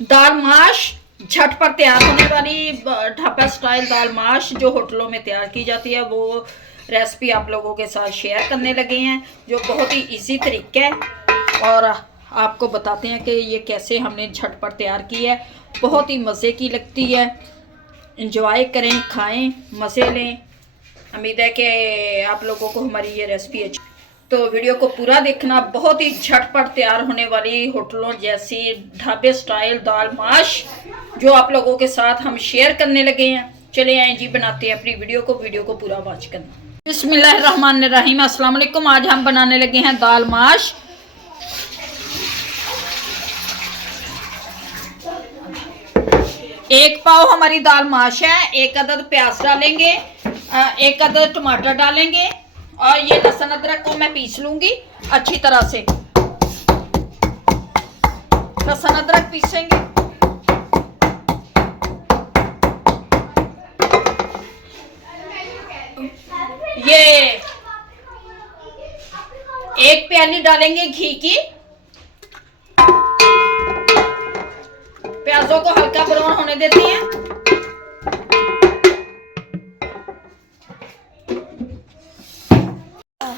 दाल माश झटपट तैयार होने वाली ढाबा स्टाइल दाल माश जो होटलों में तैयार की जाती है, वो रेसिपी आप लोगों के साथ शेयर करने लगे हैं, जो बहुत ही इजी तरीका है और आपको बताते हैं कि ये कैसे हमने झटपट तैयार की है। बहुत ही मज़े की लगती है, इंजॉय करें, खाएं, मज़े लें। उम्मीद है कि आप लोगों को हमारी ये रेसिपी अच्छी, तो वीडियो को पूरा देखना। बहुत ही झटपट तैयार होने वाली होटलों जैसी ढाबे स्टाइल दाल माश जो आप लोगों के साथ हम शेयर करने लगे हैं। चले आए जी, बनाते हैं अपनी वीडियो को पूरा वॉच करना। बिस्मिल्लाहिर्रहमानिर्रहीम, अस्सलाम वालेकुम। आज हम बनाने लगे हैं दाल माश। एक पाव हमारी दाल माश है। एक अदद प्याज डालेंगे, एक अदद टमाटर डालेंगे और ये लहसुन अदरक को मैं पीस लूंगी अच्छी तरह से। लहसुन अदरक पीसेंगे। ये एक प्याली डालेंगे घी की। प्याजों को हल्का ब्राउन होने देते हैं।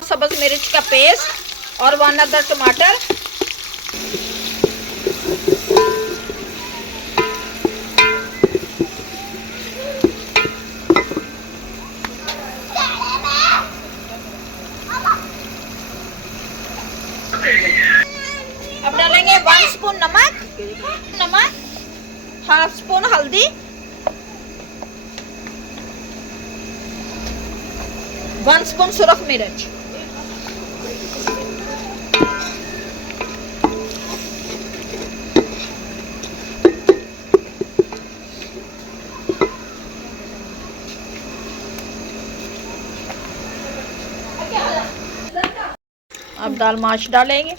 सब्ज मिर्च का पेस्ट और 1 अदद टमाटर। अब डालेंगे 1 स्पून नमक, हाफ स्पून हल्दी, 1 स्पून सुरख मिर्च। अब दाल माश डालेंगे।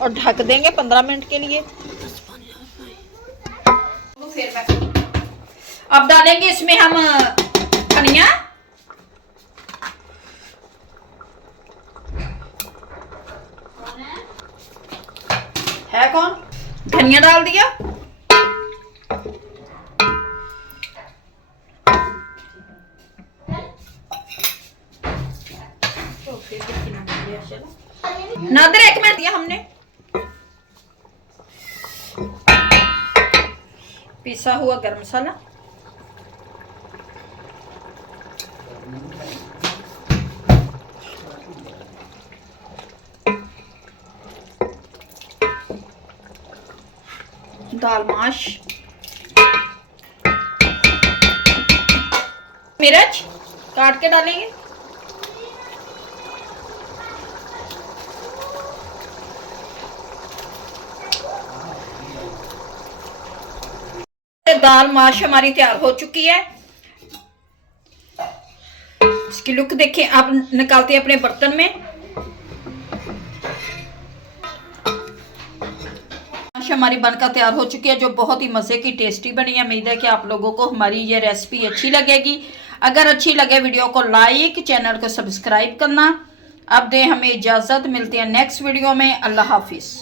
और ढक देंगे 15 मिनट के लिए। अब डालेंगे इसमें हम धनिया, है कौन, धनिया डाल दिया। नादर 1 मिनट दिया हमने। पिसा हुआ गरम मसाला, दाल माश, मिर्च काट के डालेंगे। दाल माश हमारी तैयार हो चुकी है। इसकी लुक देखिए। आप निकालते हैं अपने बर्तन में। माश हमारी बनकर तैयार हो चुकी है, जो बहुत ही मज़े की टेस्टी बनी है। उम्मीद है कि आप लोगों को हमारी ये रेसिपी अच्छी लगेगी। अगर अच्छी लगे वीडियो को लाइक, चैनल को सब्सक्राइब करना। अब दें हमें इजाज़त, मिलते हैं नेक्स्ट वीडियो में। अल्लाह हाफिज़।